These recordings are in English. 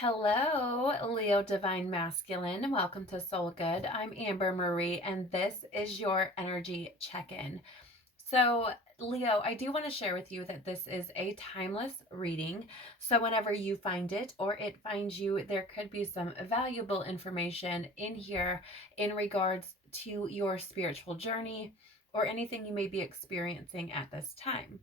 Hello, Leo Divine Masculine. Welcome to Soul Good. I'm Amber Marie, and this is your energy check-in. So, Leo, I do want to share with you that this is a timeless reading. So, whenever you find it or it finds you, there could be some valuable information in here in regards to your spiritual journey or anything you may be experiencing at this time.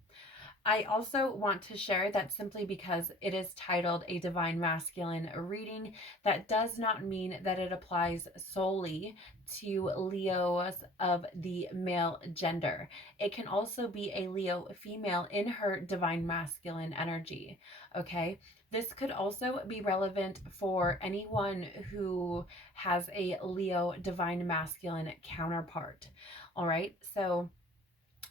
I also want to share that simply because it is titled a Divine Masculine reading, that does not mean that it applies solely to Leos of the male gender. It can also be a Leo female in her Divine Masculine energy. Okay. This could also be relevant for anyone who has a Leo Divine Masculine counterpart. All right. So,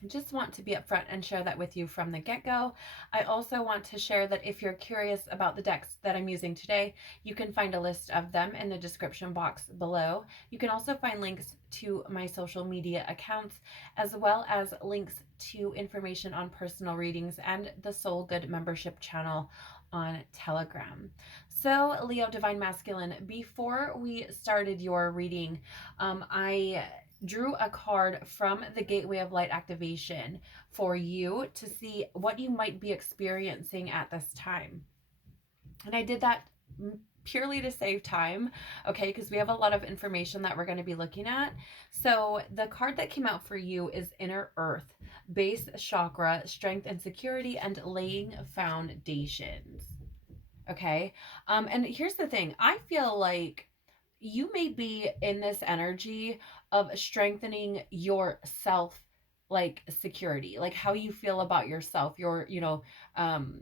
just want to be upfront and share that with you from the get-go. I also want to share that if you're curious about the decks that I'm using today, you can find a list of them in the description box below. You can also find links to my social media accounts, as well as links to information on personal readings and the Soul Good membership channel on Telegram. So, Leo Divine Masculine, before we started your reading, I drew a card from the Gateway of Light activation for you to see what you might be experiencing at this time. And I did that purely to save time, okay, because we have a lot of information that we're going to be looking at. So the card that came out for you is Inner Earth, Base Chakra, Strength and Security, and Laying Foundations. Okay. And here's the thing. I feel like you may be in this energy of strengthening your self, like security, like how you feel about yourself, um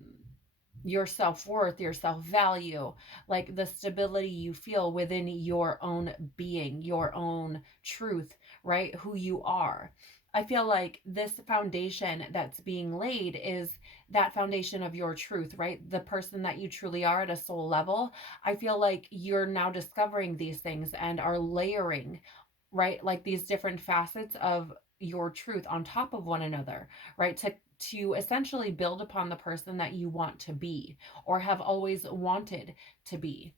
your self-worth, your self-value, like the stability you feel within your own being, your own truth, right? Who you are. I feel like this foundation that's being laid is that foundation of your truth, right? The person that you truly are at a soul level. I feel like you're now discovering these things and are layering, right? Like these different facets of your truth on top of one another, right? To essentially build upon the person that you want to be or have always wanted to be.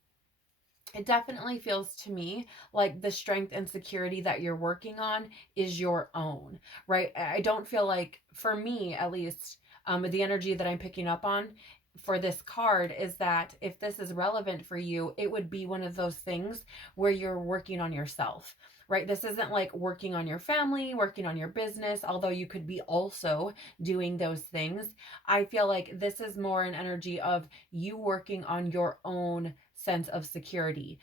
It definitely feels to me like the strength and security that you're working on is your own, right? I don't feel like, for me at least, the energy that I'm picking up on for this card is that if this is relevant for you, it would be one of those things where you're working on yourself, right? This isn't like working on your family, working on your business, although you could be also doing those things. I feel like this is more an energy of you working on your own sense of security,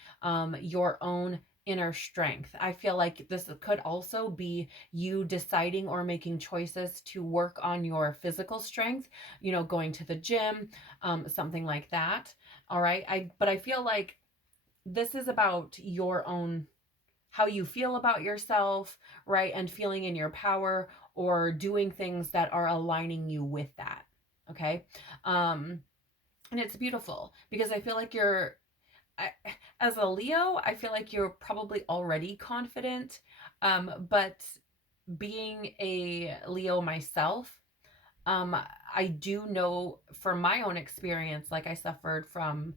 your own inner strength. I feel like this could also be you deciding or making choices to work on your physical strength, going to the gym, something like that. All right. But I feel like this is about your own, how you feel about yourself, right? And feeling in your power or doing things that are aligning you with that. Okay. And it's beautiful because I feel like I, as a Leo, I feel like you're probably already confident. But being a Leo myself, um, I do know from my own experience, like I suffered from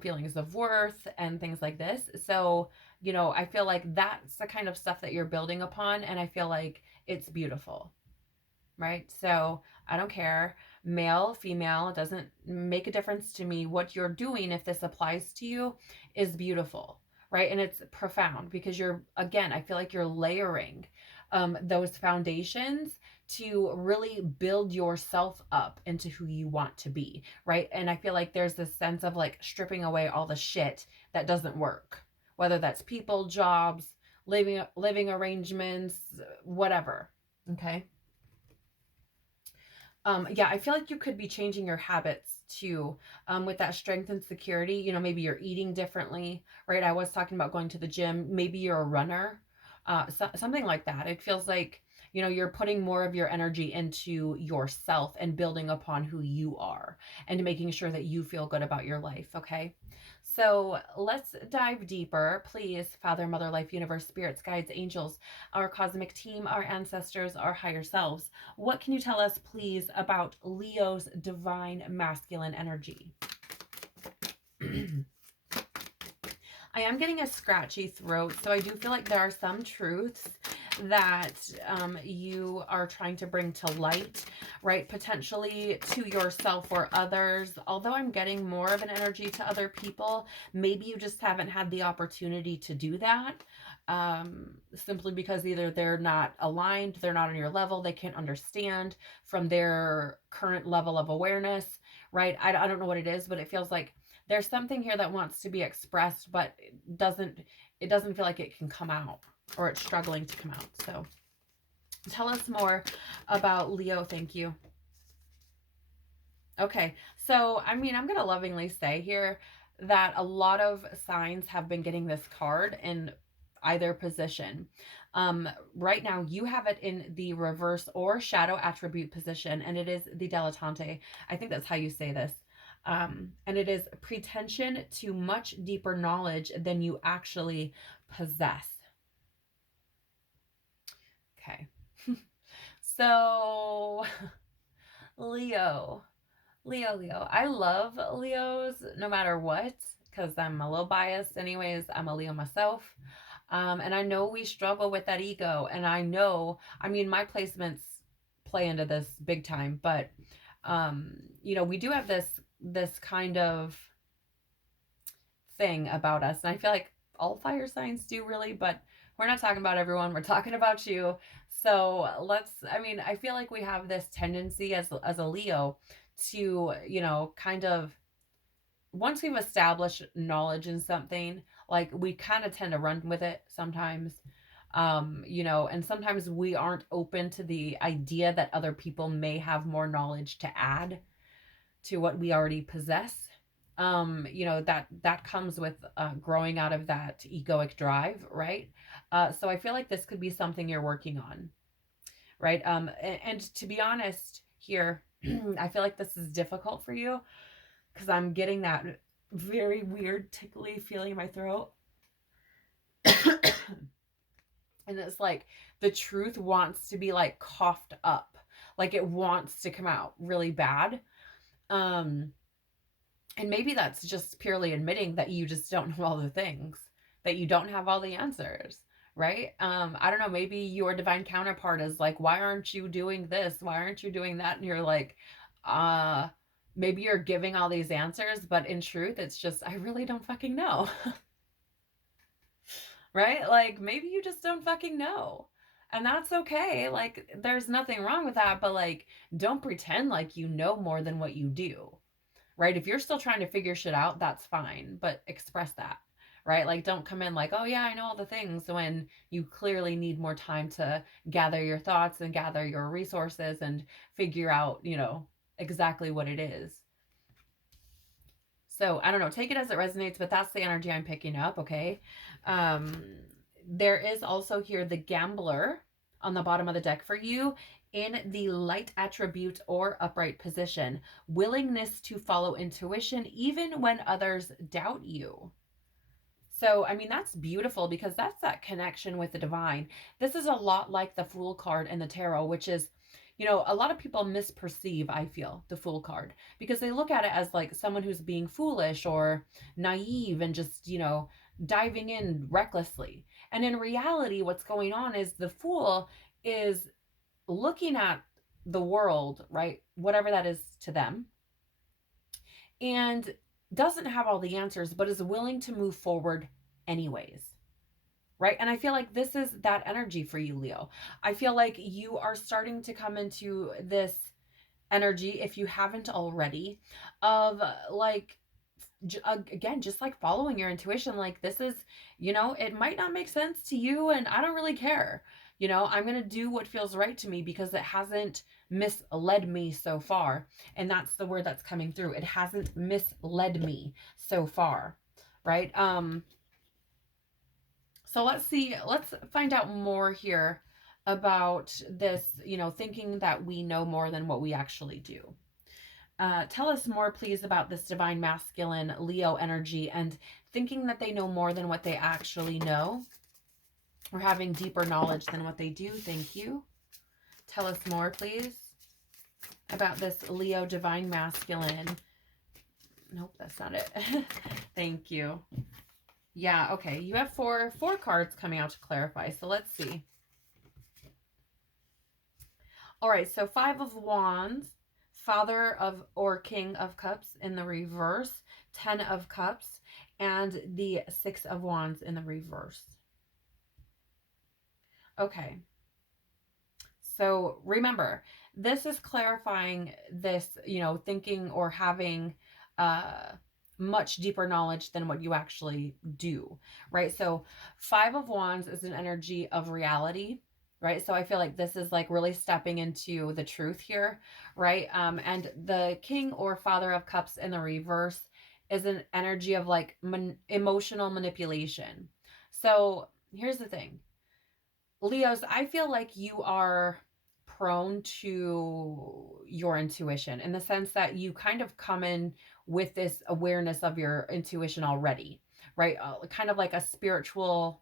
feelings of worth and things like this. So, I feel like that's the kind of stuff that you're building upon. And I feel like it's beautiful, right? So I don't care, male, female, it doesn't make a difference to me. What you're doing, if this applies to you, is beautiful, right? And it's profound because again, I feel like you're layering those foundations to really build yourself up into who you want to be, right? And I feel like there's this sense of like stripping away all the shit that doesn't work, whether that's people, jobs, living arrangements, whatever. Okay. Yeah, I feel like you could be changing your habits too, with that strength and security. Maybe you're eating differently, right? I was talking about going to the gym. Maybe you're a runner, something like that. It feels like, you're putting more of your energy into yourself and building upon who you are and making sure that you feel good about your life, okay? So let's dive deeper. Please, Father, Mother, Life, Universe, Spirits, Guides, Angels, our cosmic team, our ancestors, our higher selves. What can you tell us, please, about Leo's divine masculine energy? I am getting a scratchy throat, so I do feel like there are some truths that you are trying to bring to light, right? Potentially to yourself or others. Although I'm getting more of an energy to other people, maybe you just haven't had the opportunity to do that. Simply because either they're not aligned, they're not on your level, they can't understand from their current level of awareness, right? I don't know what it is, but it feels like there's something here that wants to be expressed, but it doesn't feel like it can come out, or it's struggling to come out. So tell us more about Leo. Thank you. Okay. So, I mean, I'm going to lovingly say here that a lot of signs have been getting this card in either position. Right now, you have it in the reverse or shadow attribute position, and it is the dilettante. I think that's how you say this. And it is pretension to much deeper knowledge than you actually possess. Okay. So, Leo. Leo. I love Leos no matter what, because I'm a little biased anyways. I'm a Leo myself. And I know we struggle with that ego. And I know, I mean, my placements play into this big time, but, we do have this kind of thing about us. And I feel like all fire signs do really, but we're not talking about everyone. We're talking about you. So I feel like we have this tendency as a Leo to, kind of, once we've established knowledge in something, like we kind of tend to run with it sometimes. And sometimes we aren't open to the idea that other people may have more knowledge to add to what we already possess. That comes with growing out of that egoic drive, right? So I feel like this could be something you're working on, right? And to be honest here, I feel like this is difficult for you because I'm getting that very weird tickly feeling in my throat. And it's like the truth wants to be like coughed up, like it wants to come out really bad. And maybe that's just purely admitting that you just don't know all the things, that you don't have all the answers, right? I don't know, maybe your divine counterpart is like, why aren't you doing this? Why aren't you doing that? And you're like, maybe you're giving all these answers, but in truth, it's just, I really don't fucking know. Right? Like, maybe you just don't fucking know. And that's okay. Like, there's nothing wrong with that, but like, don't pretend like you know more than what you do. Right? If you're still trying to figure shit out, that's fine, but express that. Right? Like, don't come in like, oh yeah, I know all the things, when you clearly need more time to gather your thoughts and gather your resources and figure out, exactly what it is. So I don't know, take it as it resonates, but that's the energy I'm picking up, okay? There is also here the gambler on the bottom of the deck for you in the light attribute or upright position. Willingness to follow intuition even when others doubt you. So, I mean, that's beautiful because that's that connection with the divine. This is a lot like the Fool card in the tarot, which is, a lot of people misperceive, I feel, the Fool card because they look at it as like someone who's being foolish or naive and just, diving in recklessly. And in reality, what's going on is the Fool is looking at the world, right? Whatever that is to them, and doesn't have all the answers, but is willing to move forward anyways. Right? And I feel like this is that energy for you, Leo. I feel like you are starting to come into this energy, if you haven't already, of like, again, just like following your intuition. Like, this is, it might not make sense to you, and I don't really care. I'm going to do what feels right to me because it hasn't misled me so far. And that's the word that's coming through. It hasn't misled me so far. Right? So let's find out more here about this, thinking that we know more than what we actually do. Tell us more, please, about this divine masculine Leo energy and thinking that they know more than what they actually know, or having deeper knowledge than what they do. Thank you. Tell us more, please, about this Leo divine masculine. Nope, that's not it. Thank you. Yeah, okay. You have four cards coming out to clarify. So let's see. All right, so Five of Wands, Father of or King of Cups in the reverse, Ten of Cups, and the Six of Wands in the reverse. Okay. So remember, this is clarifying this, thinking or having uh much deeper knowledge than what you actually do, right? So Five of Wands is an energy of reality, right? So I feel like this is like really stepping into the truth here, right? And the King or Father of Cups in the reverse is an energy of like emotional manipulation. So here's the thing, Leos, I feel like you are prone to your intuition in the sense that you kind of come in with this awareness of your intuition already, right? Kind of like a spiritual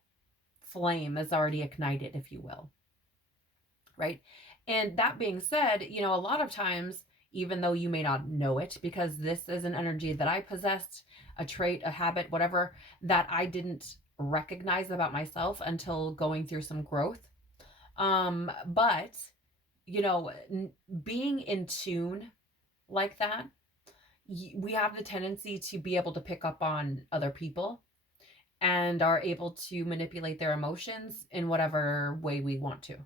flame is already ignited, if you will, right? And that being said, a lot of times, even though you may not know it, because this is an energy that I possessed, a trait, a habit, whatever, that I didn't recognize about myself until going through some growth. But being in tune like that, we have the tendency to be able to pick up on other people and are able to manipulate their emotions in whatever way we want to.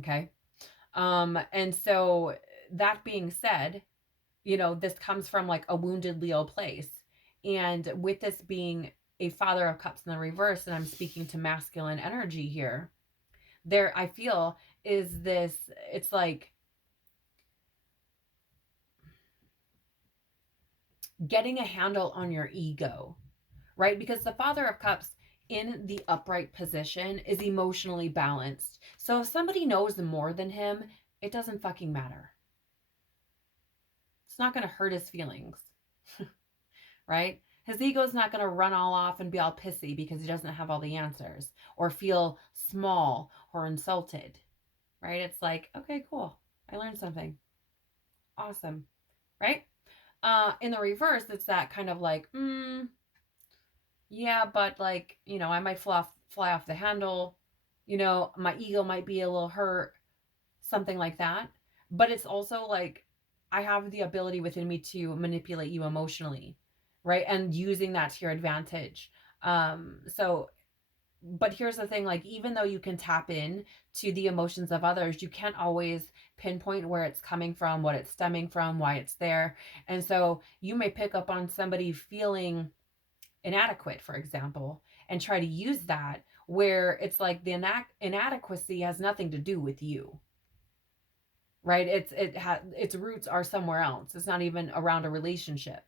Okay. And so that being said, this comes from like a wounded Leo place. And with this being a Father of Cups in the reverse, and I'm speaking to masculine energy here, there I feel is this, it's like getting a handle on your ego, right? Because the Father of Cups in the upright position is emotionally balanced. So if somebody knows more than him, it doesn't fucking matter. It's not going to hurt his feelings, right? His ego's not going to run all off and be all pissy because he doesn't have all the answers or feel small or insulted, right? It's like, okay, cool. I learned something. Awesome, right? In the reverse, it's that kind of like, yeah, but like, I might fly off the handle. My ego might be a little hurt, something like that. But it's also like I have the ability within me to manipulate you emotionally, right? And using that to your advantage. So but here's the thing, like even though you can tap in to the emotions of others, you can't always pinpoint where it's coming from, what it's stemming from, why it's there. And so you may pick up on somebody feeling inadequate, for example, and try to use that where it's like the inadequacy has nothing to do with you, right? Its roots are somewhere else. It's not even around a relationship,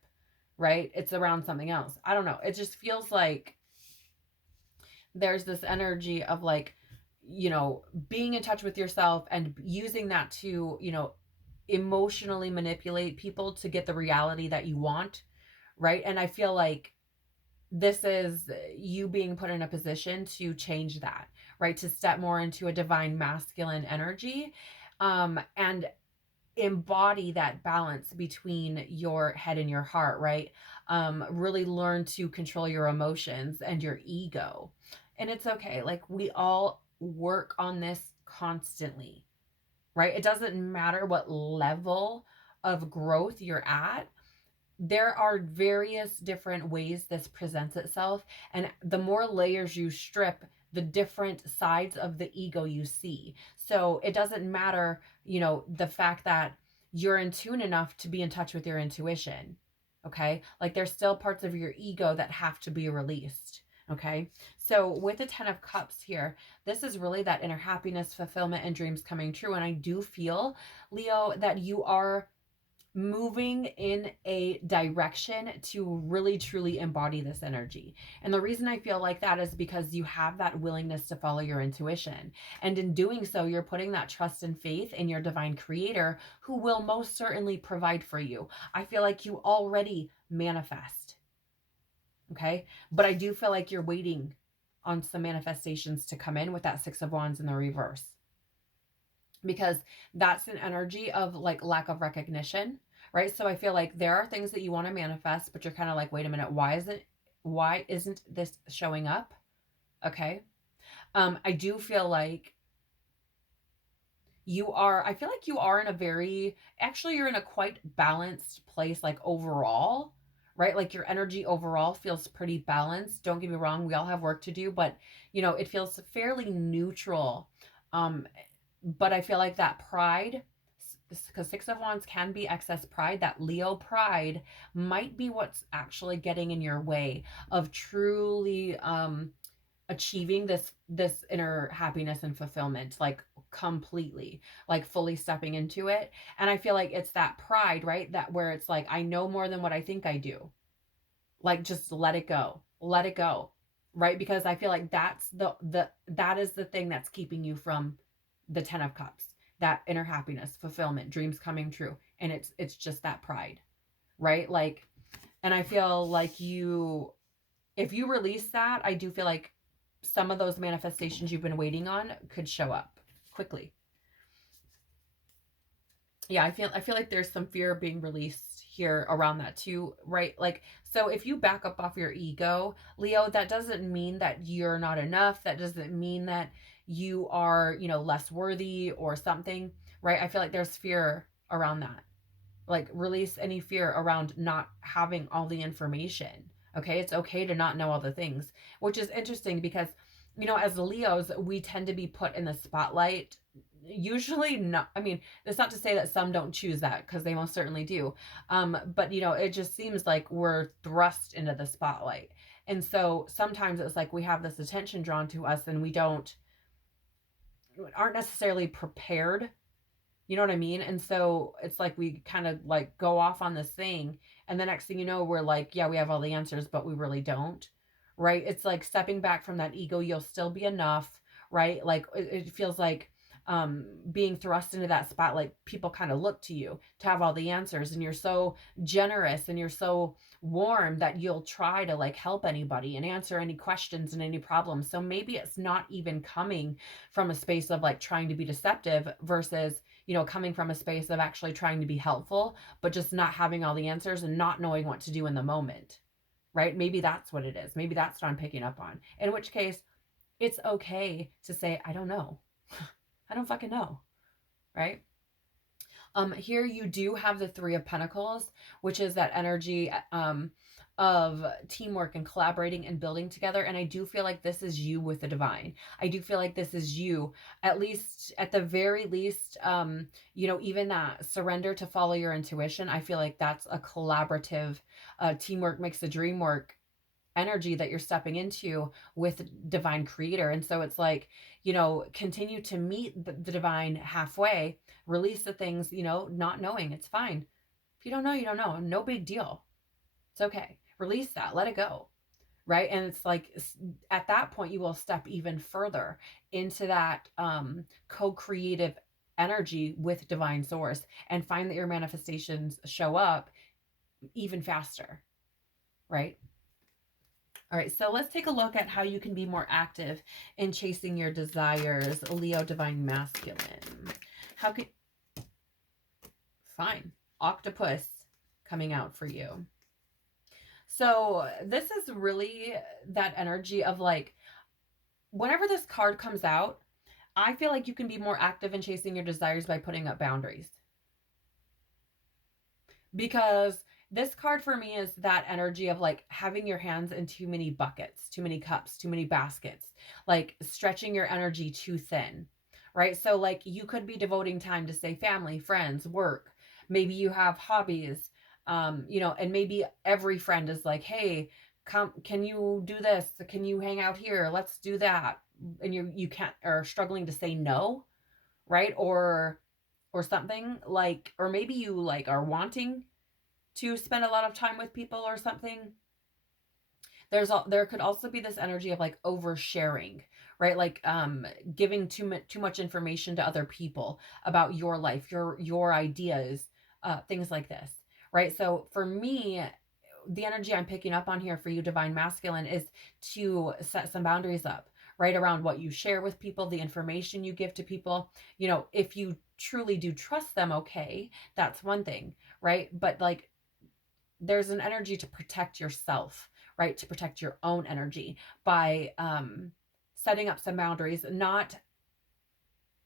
right? It's around something else. I don't know. It just feels like there's this energy of like, being in touch with yourself and using that to, emotionally manipulate people to get the reality that you want, right? And I feel like this is you being put in a position to change that, right? To step more into a divine masculine energy, and embody that balance between your head and your heart, right? Really learn to control your emotions and your ego. And it's okay. Like we all work on this constantly, right? It doesn't matter what level of growth you're at, there are various different ways this presents itself, and the more layers you strip, the different sides of the ego you see. So it doesn't matter, the fact that you're in tune enough to be in touch with your intuition. Okay, like there's still parts of your ego that have to be released. Okay, so with the 10 of Cups here, this is really that inner happiness, fulfillment, and dreams coming true. And I do feel, Leo, that you are moving in a direction to really truly embody this energy. And the reason I feel like that is because you have that willingness to follow your intuition. And in doing so, you're putting that trust and faith in your divine creator who will most certainly provide for you. I feel like you already manifest. Okay? But I do feel like you're waiting on some manifestations to come in with that Six of Wands in the reverse, because that's an energy of like lack of recognition, right? So I feel like there are things that you want to manifest, but you're kind of like, wait a minute, why isn't this showing up? Okay. I do feel like I feel like you are in a very, actually, you're in a quite balanced place, like overall, right? Like your energy overall feels pretty balanced. Don't get me wrong, we all have work to do, but it feels fairly neutral. Um, but I feel like that pride, because Six of Wands can be excess pride, that Leo pride might be what's actually getting in your way of truly achieving this inner happiness and fulfillment, like completely, like fully stepping into it. And I feel like it's that pride, right? That where it's like, I know more than what I think I do. Like, just let it go. Let it go. Right? Because I feel like that's that is the thing that's keeping you from the 10 of Cups. That inner happiness, fulfillment, dreams coming true. And it's just that pride. Right? Like, and I feel like if you release that, I do feel like some of those manifestations you've been waiting on could show up quickly. Yeah, I feel like there's some fear being released here around that too, right? Like, so if you back up off your ego, Leo, that doesn't mean that you're not enough. That doesn't mean that you are, less worthy or something, right? I feel like there's fear around that. Like, release any fear around not having all the information. Okay, it's okay to not know all the things, which is interesting because as Leos, we tend to be put in the spotlight. Usually not, I mean, it's not to say that some don't choose that, because they most certainly do. But it just seems like we're thrust into the spotlight, and so sometimes it's like we have this attention drawn to us and we aren't necessarily prepared. You know what I mean? And so it's like we kind of like go off on this thing, and the next thing you know, we're like, yeah, we have all the answers, but we really don't. Right? It's like stepping back from that ego, you'll still be enough, right? Like it feels like being thrust into that spotlight, people kind of look to you to have all the answers, and you're so generous and you're so warm that you'll try to like help anybody and answer any questions and any problems. So maybe it's not even coming from a space of like trying to be deceptive versus coming from a space of actually trying to be helpful, but just not having all the answers and not knowing what to do in the moment, right? Maybe that's what it is. Maybe that's what I'm picking up on. In which case, it's okay to say, I don't know. I don't fucking know, right? Here you do have the Three of Pentacles, which is that energy of teamwork and collaborating and building together. And I do feel like this is you with the divine. I do feel like this is you, at least, at the very least, even that surrender to follow your intuition. I feel like that's a collaborative, teamwork makes the dream work energy that you're stepping into with divine creator. And so it's like, continue to meet the divine halfway, release the things, not knowing. It's fine. If you don't know, you don't know. No big deal. It's okay. Release that, let it go. Right. And it's like at that point, you will step even further into that co-creative energy with divine source and find that your manifestations show up even faster. Right. All right, so let's take a look at how you can be more active in chasing your desires, Leo Divine Masculine. How can... Fine. Octopus coming out for you. So this is really that energy of like, whenever this card comes out, I feel like you can be more active in chasing your desires by putting up boundaries. Because this card for me is that energy of like having your hands in too many buckets, too many cups, too many baskets, like stretching your energy too thin, right? So like you could be devoting time to say family, friends, work. Maybe you have hobbies, and maybe every friend is like, hey, come, can you do this? Can you hang out here? Let's do that. And you can't, are struggling to say no, right? Or something like, or maybe you like are wanting to spend a lot of time with people or something. There could also be this energy of like oversharing, right? Like giving too much information to other people about your life, your ideas, things like this, right? So for me, the energy I'm picking up on here for you, Divine Masculine, is to set some boundaries up, right, around what you share with people, the information you give to people. If you truly do trust them, okay, that's one thing, right? But like there's an energy to protect yourself, right? To protect your own energy by setting up some boundaries. Not,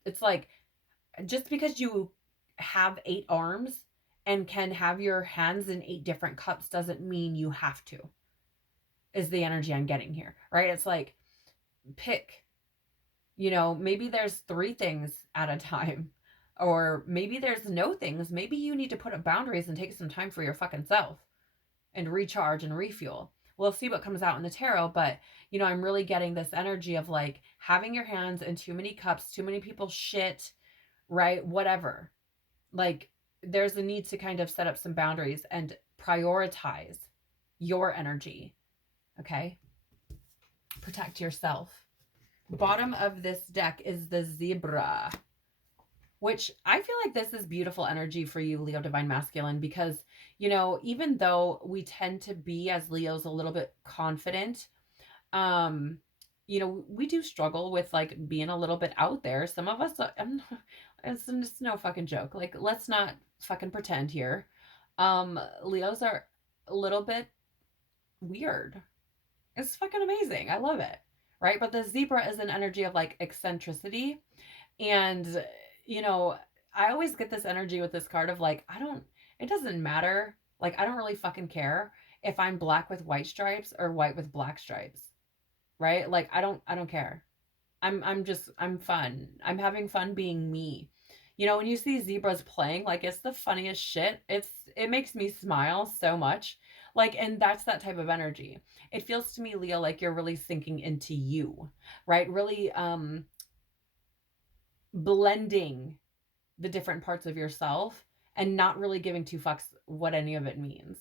it's like just because you have 8 arms and can have your hands in 8 different cups doesn't mean you have to, is the energy I'm getting here, right? It's like pick, maybe there's 3 things at a time. Or maybe there's no things. Maybe you need to put up boundaries and take some time for your fucking self and recharge and refuel. We'll see what comes out in the tarot, but I'm really getting this energy of like having your hands in too many cups, too many people's shit, right? Whatever. Like there's a need to kind of set up some boundaries and prioritize your energy. Okay? Protect yourself. Bottom of this deck is the Zebra, which I feel like this is beautiful energy for you, Leo Divine Masculine, because, even though we tend to be as Leos a little bit confident, we do struggle with like being a little bit out there. Some of us, it's no fucking joke. Like, let's not fucking pretend here. Leos are a little bit weird. It's fucking amazing. I love it. Right? But the Zebra is an energy of like eccentricity. And, I always get this energy with this card of like, it doesn't matter. Like, I don't really fucking care if I'm black with white stripes or white with black stripes. Right? Like, I don't care. I'm fun. I'm having fun being me. When you see zebras playing, like it's the funniest shit. It makes me smile so much. Like, and that's that type of energy. It feels to me, Leo, like you're really sinking into you, right? Really blending the different parts of yourself and not really giving 2 fucks what any of it means,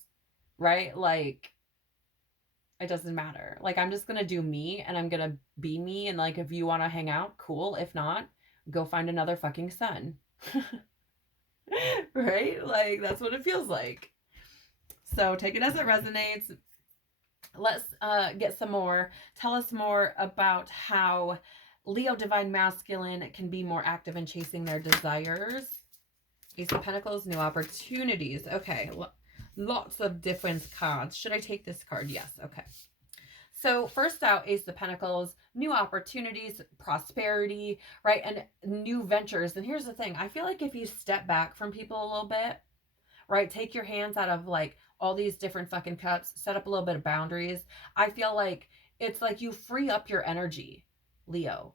right? Like, it doesn't matter. Like, I'm just gonna do me and I'm gonna be me. And like, if you want to hang out, cool. If not, go find another fucking sun. Right? Like, that's what it feels like. So take it as it resonates. Let's get some more. Tell us more about how Leo Divine Masculine can be more active in chasing their desires. Ace of Pentacles, new opportunities. Okay, lots of different cards. Should I take this card? Yes, okay. So first out, Ace of Pentacles, new opportunities, prosperity, right? And new ventures. And here's the thing. I feel like if you step back from people a little bit, right? Take your hands out of like all these different fucking cups, set up a little bit of boundaries. I feel like it's like you free up your energy, Leo.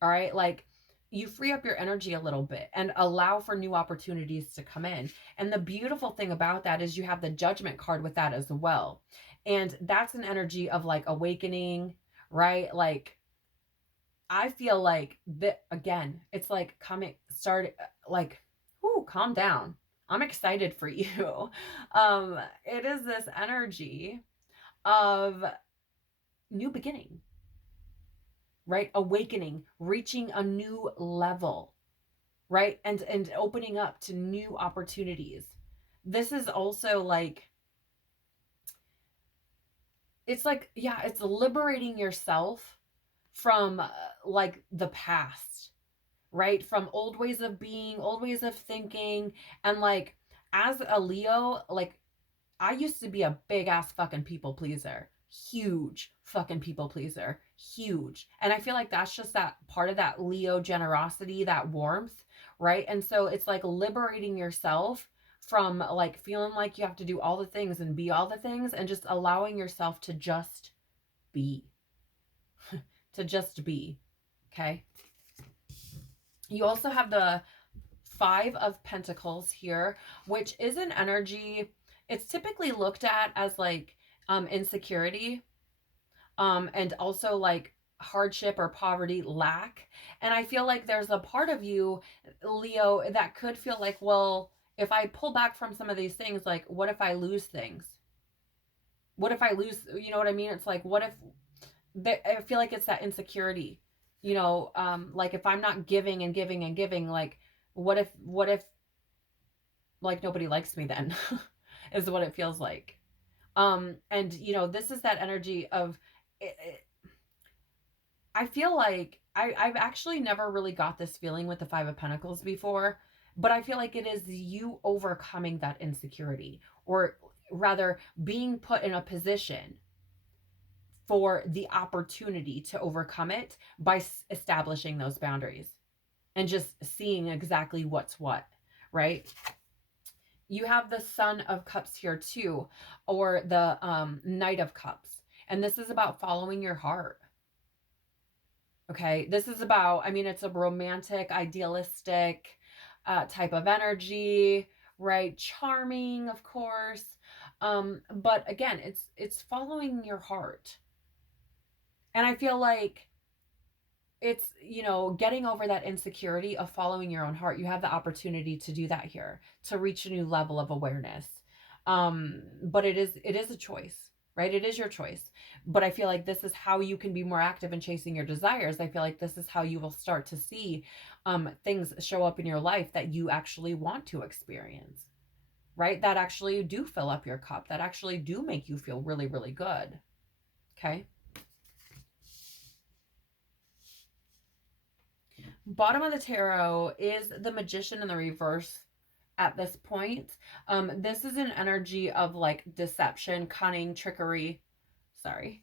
All right? Like you free up your energy a little bit and allow for new opportunities to come in. And the beautiful thing about that is you have the Judgment card with that as well. And that's an energy of like awakening, right? Like I feel like that again, it's like calm down. I'm excited for you. It is this energy of new beginning, right? Awakening, reaching a new level, right? And opening up to new opportunities. This is also like, it's like, yeah, it's liberating yourself from like the past, right? From old ways of being, old ways of thinking. And like, as a Leo, like I used to be a big ass fucking people pleaser. Huge fucking people pleaser. Huge. And I feel like that's just that part of that Leo generosity, that warmth, right? And so it's like liberating yourself from like feeling like you have to do all the things and be all the things and just allowing yourself to just be. To just be. Okay? You also have the 5 of Pentacles here, which is an energy. It's typically looked at as like insecurity, and also like hardship or poverty, lack. And I feel like there's a part of you, Leo, that could feel like, well, if I pull back from some of these things, like, what if I lose things? What if I lose, you know what I mean? It's like, what if, I feel like it's that insecurity, like if I'm not giving and giving and giving, like, what if like nobody likes me then is what it feels like. And this is that energy of I feel like I've actually never really got this feeling with the Five of Pentacles before, but I feel like it is you overcoming that insecurity, or rather being put in a position for the opportunity to overcome it by establishing those boundaries and just seeing exactly what's what, right? You have the Sun of Cups here too, or the Knight of Cups. And this is about following your heart. Okay, this is about, I mean, it's a romantic, idealistic type of energy, right? Charming, of course. But again, it's following your heart. And I feel like it's, you know, getting over that insecurity of following your own heart. You have the opportunity to do that here, to reach a new level of awareness. But it is a choice, right? It is your choice. But I feel like this is how you can be more active in chasing your desires. I feel like this is how you will start to see things show up in your life that you actually want to experience, right? That actually do fill up your cup, that actually do make you feel really, really good. Okay. Bottom of the tarot is the Magician in the reverse at this point. This is an energy of like deception, cunning, trickery, sorry,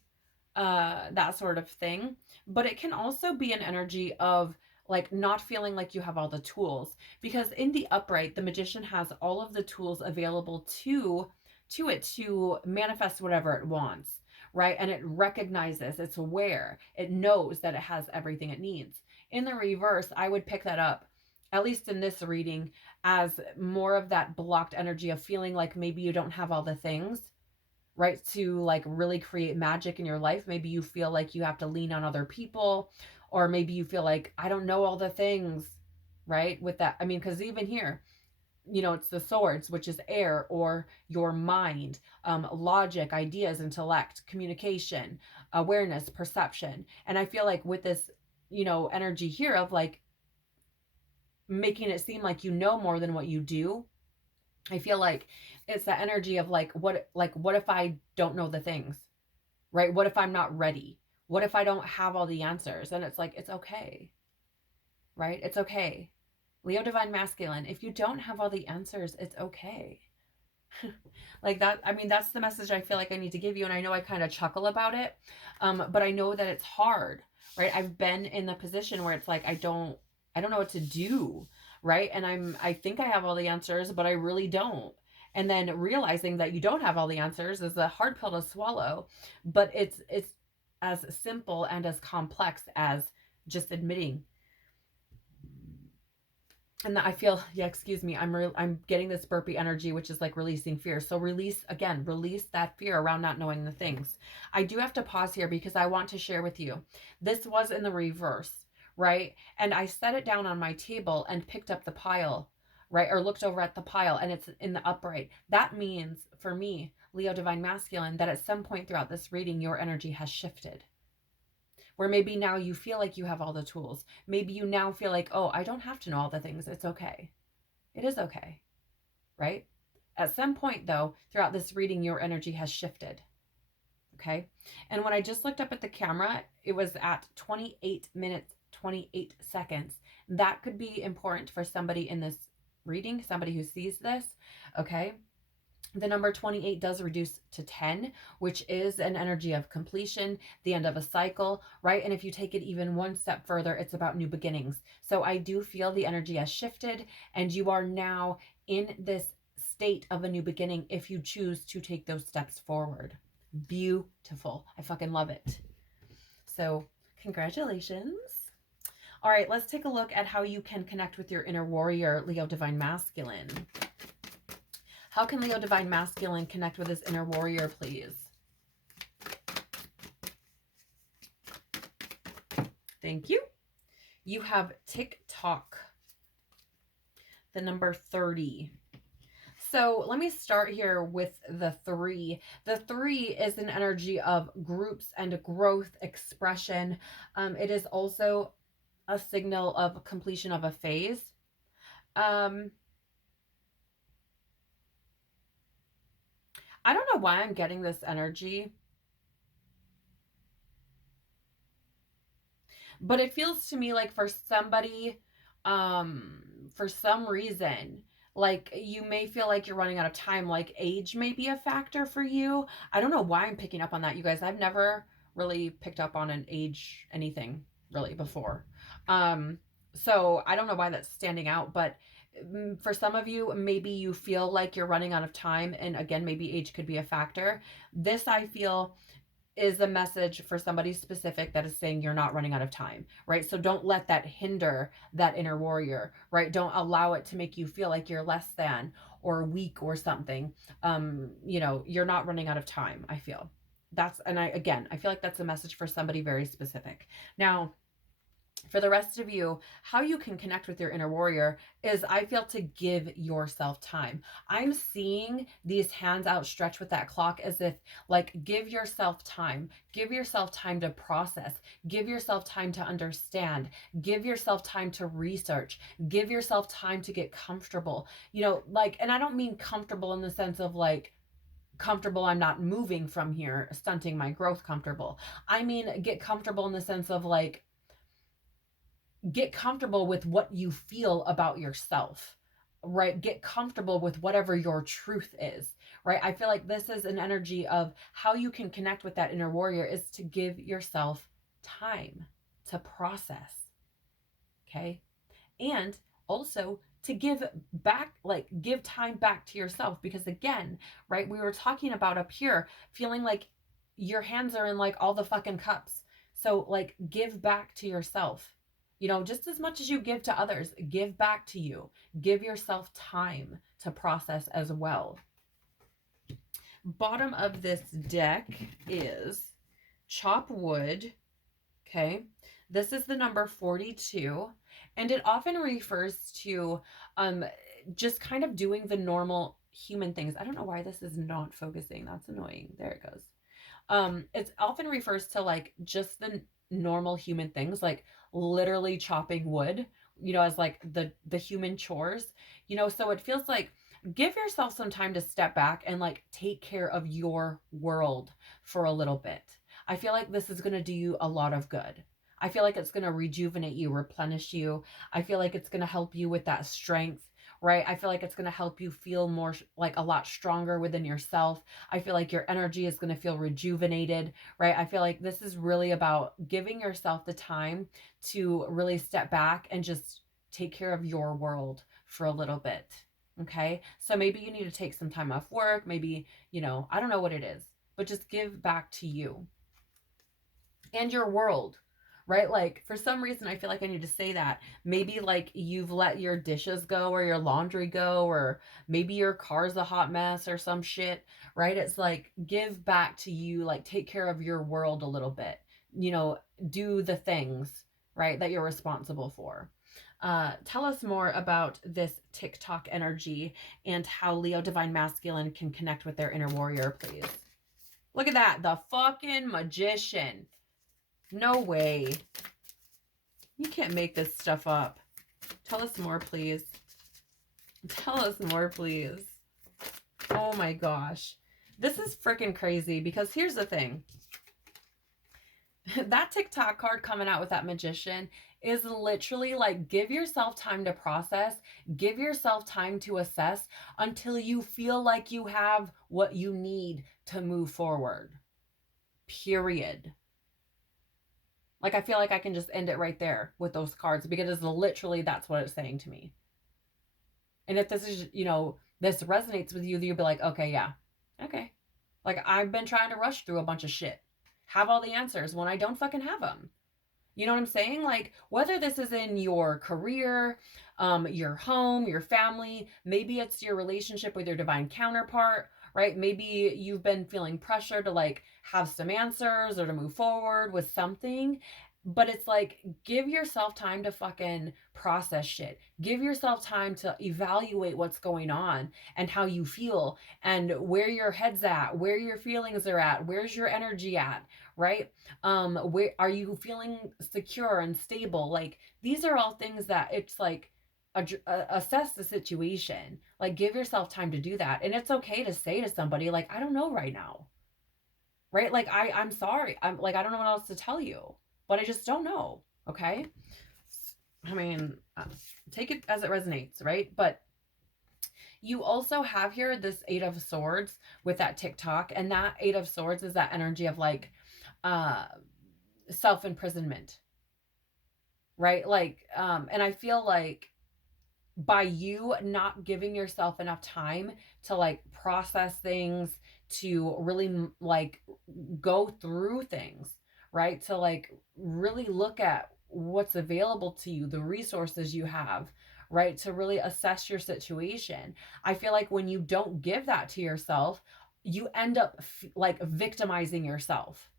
that sort of thing. But it can also be an energy of like not feeling like you have all the tools, because in the upright, the Magician has all of the tools available to it to manifest whatever it wants, right? And it recognizes, it's aware, it knows that it has everything it needs. In the reverse, I would pick that up, at least in this reading, as more of that blocked energy of feeling like maybe you don't have all the things, right, to like really create magic in your life. Maybe you feel like you have to lean on other people, or maybe you feel like I don't know all the things, right? With that, I mean, because even here, you know, it's the swords, which is air, or your mind, logic, ideas, intellect, communication, awareness, perception. And I feel like with this, you know, energy here of like making it seem like you know more than what you do, I feel like it's the energy of like what if I don't know the things, right? What if I'm not ready? What if I don't have all the answers? And it's like, it's okay, right? It's okay. Leo Divine Masculine, if you don't have all the answers, it's okay. Like that, I mean, that's the message I feel like I need to give you. And I know I kind of chuckle about it, but I know that it's hard, right? I've been in the position where it's like I don't know what to do, right? And I think I have all the answers, but I really don't. And then realizing that you don't have all the answers is a hard pill to swallow, but it's as simple and as complex as just admitting. And I feel, yeah, excuse me, I'm getting this burpee energy, which is like releasing fear. So release that fear around not knowing the things. I do have to pause here because I want to share with you. This was in the reverse, right? And I set it down on my table and picked up the pile, right? Or looked over at the pile, and it's in the upright. That means for me, Leo Divine Masculine, that at some point throughout this reading, your energy has shifted, where maybe now you feel like you have all the tools. Maybe you now feel like, oh, I don't have to know all the things. It's okay. It is okay, right? At some point, though, throughout this reading, your energy has shifted, okay? And when I just looked up at the camera, it was at 28 minutes, 28 seconds. That could be important for somebody in this reading, somebody who sees this, okay? The number 28 does reduce to 10, which is an energy of completion, the end of a cycle, right? And if you take it even one step further, it's about new beginnings. So I do feel the energy has shifted, and you are now in this state of a new beginning if you choose to take those steps forward. Beautiful. I fucking love it. So congratulations. All right, let's take a look at how you can connect with your inner warrior, Leo Divine Masculine. How can Leo Divine Masculine connect with his inner warrior, please? Thank you. You have TikTok, the number 30. So let me start here with the 3. The 3 is an energy of groups and growth, expression. It is also a signal of completion of a phase. I don't know why I'm getting this energy, But it feels to me like for somebody, for some reason, like you may feel like you're running out of time, like age may be a factor for you. I don't know why I'm picking up on that, you guys. I've never really picked up on an age anything really before. Um, so I don't know why that's standing out, but for some of you, maybe you feel like you're running out of time. And again, maybe age could be a factor. This, I feel, is a message for somebody specific that is saying you're not running out of time, right? So don't let that hinder that inner warrior, right? Don't allow it to make you feel like you're less than or weak or something. You're not running out of time, I feel. I feel like that's a message for somebody very specific. Now, for the rest of you, how you can connect with your inner warrior is, I feel, to give yourself time. I'm seeing these hands outstretched with that clock as if, like, give yourself time. Give yourself time to process. Give yourself time to understand. Give yourself time to research. Give yourself time to get comfortable. And I don't mean comfortable in the sense of like, comfortable, I'm not moving from here, stunting my growth comfortable. I mean, get comfortable in the sense of like, get comfortable with what you feel about yourself, right? Get comfortable with whatever your truth is, right? I feel like this is an energy of how you can connect with that inner warrior is to give yourself time to process. Okay. And also to give back, like give time back to yourself, because again, right, we were talking about up here feeling like your hands are in like all the fucking cups. So like give back to yourself, just as much as you give to others. Give back to you. Give yourself time to process as well. Bottom of this deck is chop wood. Okay, this is the number 42, and it often refers to just kind of doing the normal human things. I don't know why this is not focusing. That's annoying. There it goes. It often refers to like just the normal human things, like literally chopping wood, as like the human chores, so it feels like give yourself some time to step back and like take care of your world for a little bit. I feel like this is going to do you a lot of good. I feel like it's going to rejuvenate you, replenish you. I feel like it's going to help you with that strength, right? I feel like it's going to help you feel more like a lot stronger within yourself. I feel like your energy is going to feel rejuvenated, right? I feel like this is really about giving yourself the time to really step back and just take care of your world for a little bit. Okay. So maybe you need to take some time off work. Maybe, I don't know what it is, but just give back to you and your world, right? Like for some reason, I feel like I need to say that. Maybe like you've let your dishes go or your laundry go, or maybe your car's a hot mess or some shit, right? It's like give back to you, like take care of your world a little bit, do the things, right, that you're responsible for. Tell us more about this TikTok energy and how Leo Divine Masculine can connect with their inner warrior, please. Look at that. The fucking magician. No way. You can't make this stuff up. Tell us more, please. Tell us more, please. Oh my gosh. This is freaking crazy because here's the thing. That TikTok card coming out with that magician is literally like give yourself time to process, give yourself time to assess until you feel like you have what you need to move forward. Period. Like, I feel like I can just end it right there with those cards because it's literally that's what it's saying to me. And if this is, this resonates with you, you'll be like, okay, yeah. Okay. Like, I've been trying to rush through a bunch of shit. Have all the answers when I don't fucking have them. You know what I'm saying? Like, whether this is in your career, your home, your family, maybe it's your relationship with your divine counterpart, right? Maybe you've been feeling pressure to like have some answers or to move forward with something. But it's like, give yourself time to fucking process shit. Give yourself time to evaluate what's going on and how you feel and where your head's at, where your feelings are at, where's your energy at, right? Where are you feeling secure and stable? Like, these are all things that it's like, assess the situation. Like, give yourself time to do that. And it's okay to say to somebody, like, I don't know right now, right? Like, I'm sorry. I'm like, I don't know what else to tell you, but I just don't know. Okay. I mean, take it as it resonates, right? But you also have here this Eight of Swords with that TikTok, and that Eight of Swords is that energy of like uh self-imprisonment, right? Like and I feel like by you not giving yourself enough time to like process things, to really like go through things, right? To like really look at what's available to you, the resources you have, right? To really assess your situation. I feel like when you don't give that to yourself, you end up like victimizing yourself,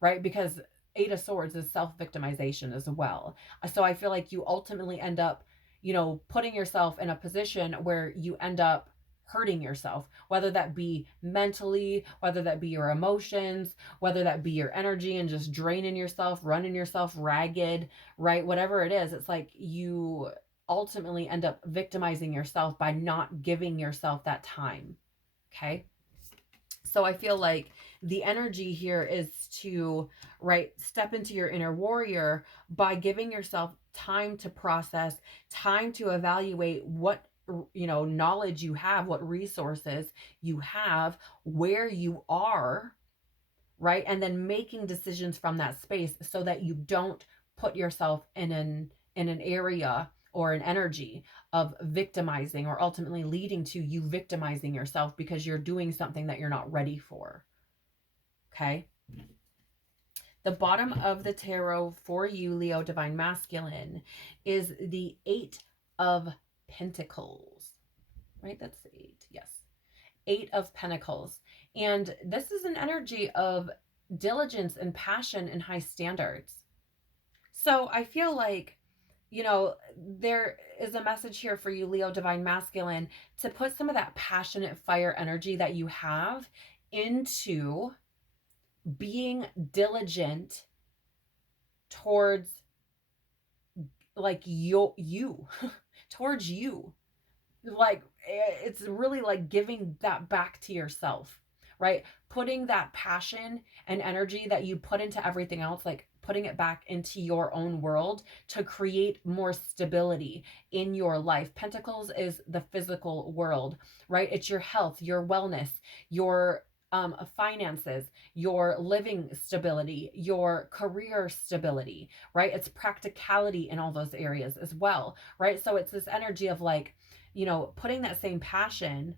right? Because Eight of Swords is self-victimization as well. So I feel like you ultimately end up, putting yourself in a position where you end up hurting yourself, whether that be mentally, whether that be your emotions, whether that be your energy and just draining yourself, running yourself ragged, right? Whatever it is, it's like you ultimately end up victimizing yourself by not giving yourself that time. Okay. So I feel like the energy here is to, right, step into your inner warrior by giving yourself time to process, time to evaluate what, knowledge you have, what resources you have, where you are, right? And then making decisions from that space so that you don't put yourself in an area or an energy of victimizing, or ultimately leading to you victimizing yourself because you're doing something that you're not ready for. Okay? The bottom of the tarot for you, Leo Divine Masculine, is the Eight of Pentacles. Right? That's the eight. Yes. Eight of Pentacles. And this is an energy of diligence and passion and high standards. So I feel like, there is a message here for you, Leo Divine Masculine, to put some of that passionate fire energy that you have into being diligent towards like you towards you. Like it's really like giving that back to yourself, right? Putting that passion and energy that you put into everything else, like putting it back into your own world to create more stability in your life. Pentacles is the physical world, right? It's your health, your wellness, your finances, your living stability, your career stability, right? It's practicality in all those areas as well, right? So it's this energy of like, putting that same passion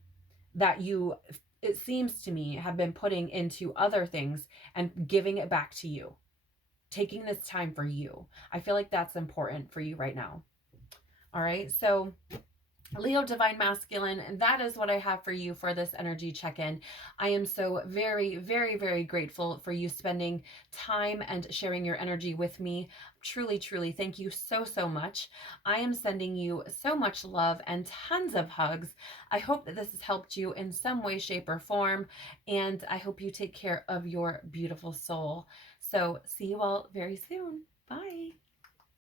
that you, it seems to me, have been putting into other things and giving it back to you, taking this time for you. I feel like that's important for you right now. All right. So Leo Divine Masculine, and that is what I have for you for this energy check-in. I am so very, very, very grateful for you spending time and sharing your energy with me. Truly, truly, thank you so, so much. I am sending you so much love and tons of hugs. I hope that this has helped you in some way, shape, or form, and I hope you take care of your beautiful soul. So see you all very soon. Bye.